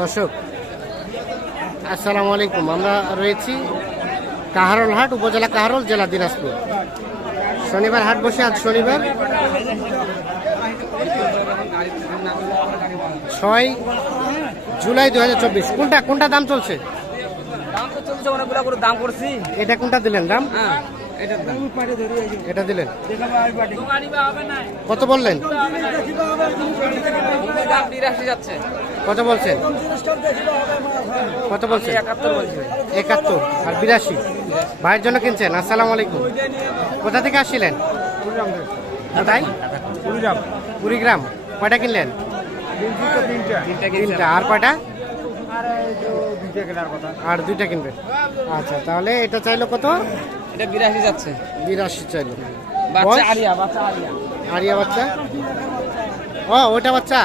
দর্শক আসসালামু আলাইকুম। আমরা রয়েছি কাহারোল হাট, উপজেলা কাহারোল, জেলা দিনাজপুর। শনিবার হাট বসে, আজ শনিবার 6 জুলাই 2024। কোনটা দাম চলছে? দাম করছি। এটা কোনটা দিলেন দাম? এটা দিলেন কত বললেন? কত বলছেন? কত বলছেন? 71 আর 82। ভাইয়ের জন্য কিনছেন? আসসালামু আলাইকুম। কোথা থেকে আসছিলেন? কোথায়? কুড়িগ্রাম। কয়টা কিনলেন? তিনটা। আর কয়টা? আর 2টা কিনবেন। আচ্ছা, তাহলে এটা চাইলো কত? এটা 82 যাচ্ছে। 82 চাইলো। বাচ্চা আরিয়া বাচ্চা। ও, ওটা বাচ্চা।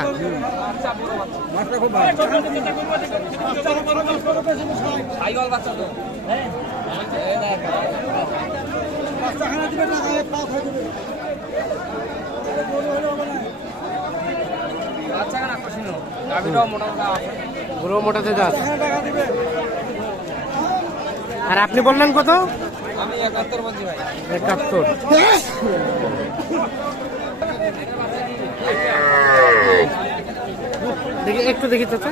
পুরো মোটাতে যাস। আর আপনি বললেন কত? আমি 71 বলছি ভাই। 71। দেখি চাচা,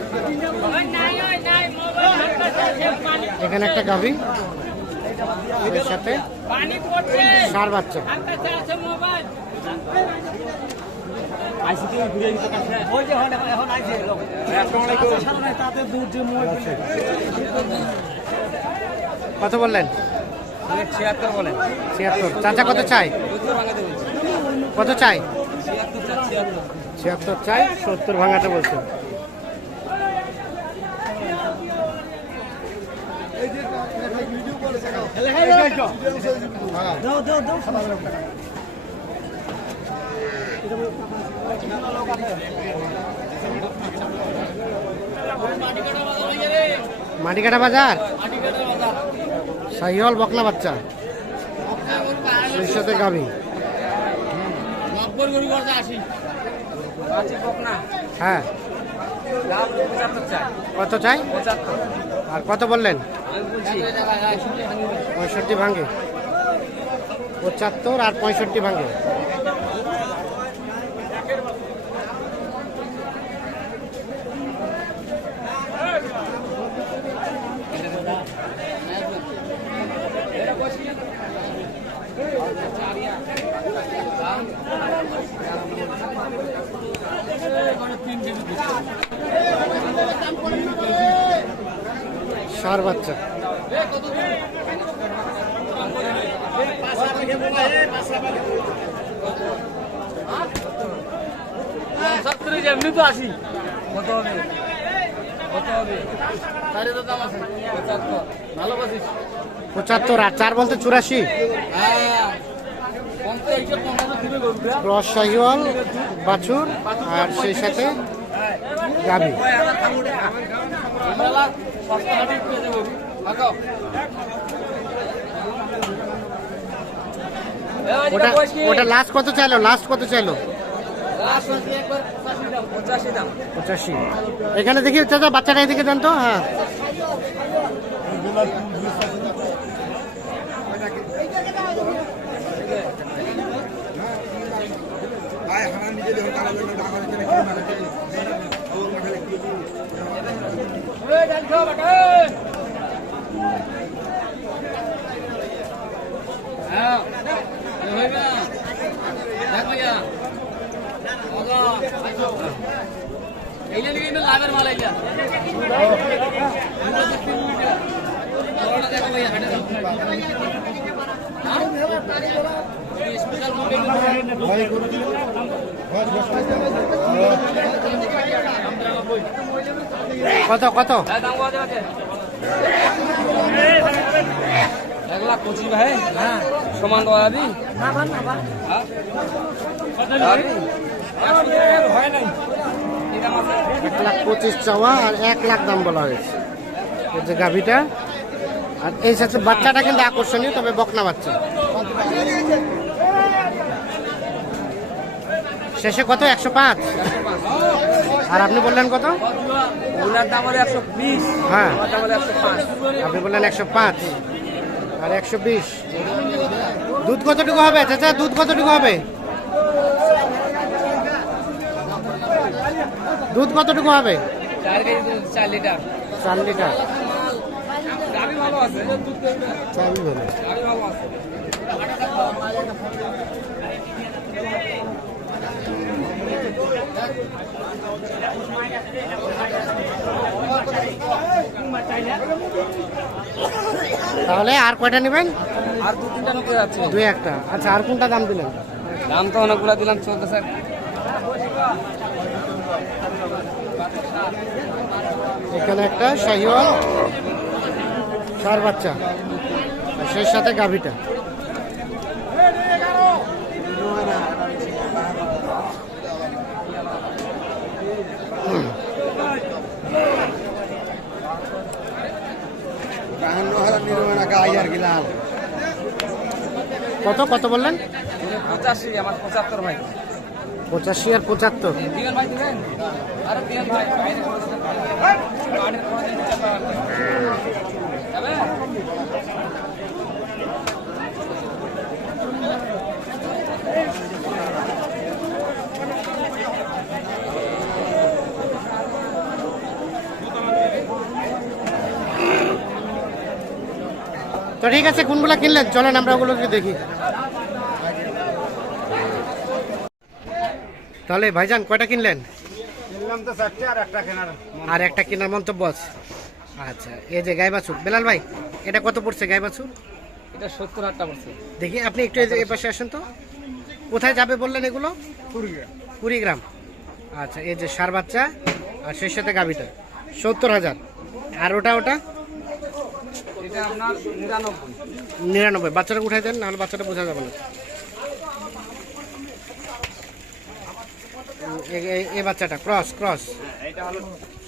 এখানে একটা গাভী, এর সাথে ষাঁড় বাচ্চা। কত বললেন? 76 বলেন। 76। চাচা কত চাই? কত চাই? 76 চাই, 70 ভাঙাতে বলছে। মাটিকাটা বাজার, শাহিওয়াল বকনা বাচ্চা, সেই সাথে গাভী। হ্যাঁ, কত চাই? আর কত বললেন? 65 ভাঙে। 75 আর 65 ভাঙে। ষাঁড় বাচ্চা। এমনি তো আসি। কত হবে? 75 আর 4 বলতে 84। ক্রস শাহিওয়াল বাছুর আর সেই সাথে গাভী। ওটা লাস্ট কত চাইলো? 85। এখানে দেখি চাচা, বাচ্চাটা এদিকে দেন তো। হ্যাঁ, লাভের মাল আইলা কত? 1,25,000 ভাই। হ্যাঁ, সমান দেওয়া দি। 1,25,000 চাওয়া আর 1 লাখ দাম বলা হয়েছে। এই যে গাভীটা, আর এই সাথে বাচ্চাটা কিন্তু আকর্ষণীয়, তবে বকনা বাচ্চা। শেষে কত? 105। আর আপনি বললেন কত? ওনার দাম হলো 120, হ্যাঁ আমার দাম হলো 105। আপনি বললেন 105 আর 120। দুধ কতটুকু হবে চাচা? দুধ কতটুকু হবে? দুধ কতটুকু হবে? 4 কেজি দুধ, 4 লিটার। 4 লিটার। গাভী ভালো আছে, দুধ দেবে। চাবি ভালো। গাভী ভালো আছে। তাহলে আর কয়টা নেবেন? আর 2-3টা নিতে যাচ্ছে। দুই একটা। আচ্ছা আর কোনটা দাম দিলেন? দাম তো অনেকগুলো দিলাম, 14 স্যার। এখানে একটা শাহিওয়াল চার বাচ্চা আর সেই সাথে গাভীটা। কত কত বললেন? 85, আমার 75 ভাই। 85 আর 75। দিবেন ভাই, দিবেন? আরে দিবেন ভাই, বাইরে করে দেন। গাড়ির করে দিন, যাবে? তো ঠিক আছে, কোনগুলা কিনলেন চলেন আমরা ওগুলোকে দেখি। তাহলে ভাইজান কয়টা কিনলেন? কিনলাম তো 4টে, আর একটা কেনার। আর একটা কেনার মন্তব্য আছে। আচ্ছা এই যে গাই বাছুর, বেলাল ভাই এটা কত পড়ছে গাই বাছুর? এটা 70,000 টাকা পড়ছে। দেখি আপনি একটু এই পাশে আসেন তো। কোথায় যাবে বললেন এগুলো? কুড়িগ্রাম। আচ্ছা এই যে সার বাচ্চা আর সেই সাথে গাভিটা 70,000। আর ওটা ওটা এটা আপনার 99। 99। বাচ্চাটা উঠাই দেন, নাহলে বাচ্চাটা বোঝা যাবে না। এই বাচ্চাটা ক্রস ক্রস। এটা হলো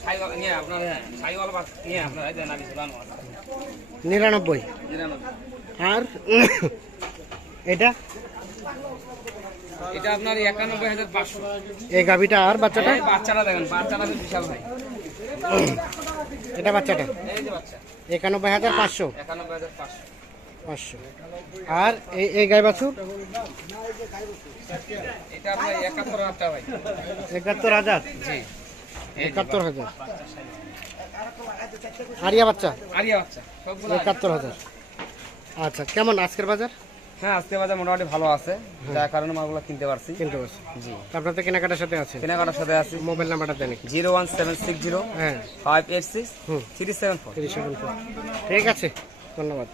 সাইওয়াল নিয়ে আপনার, সাইওয়াল বাস নিয়ে আপনার এই যে নাবি ঝুলানো আছে। 99। 99। আর এটা এটা আপনার 91,500। এই গাভিটা আর বাচ্চাটা? এই বাচ্চাটা দেখেন, বাচ্চাটা তো বিশাল ভাই। এটা বাচ্চাটা এই যে বাচ্চা 91,500। 91,500। আর এই গাই বাছুর এটা আপনার 71,000 টাকা ভাই। 71,000। জি, 71,000। আরিয়া বাচ্চা আরিয়া বাচ্চা সবগুলো। 71,000। আচ্ছা কেমন আজকের বাজার? হ্যাঁ, আজকে বাজার মোটামুটি ভালো আছে, যার কারণে মালগুলো কিনতে পারছি। কিনতে পারছি। জি, আপনার তো কেনাকাটার সাথে আছে। কেনাকাটার সাথে আছি। মোবাইল নাম্বারটা দেন। 01760 হ্যাঁ 586 হুম 374। 37। ঠিক আছে, ধন্যবাদ।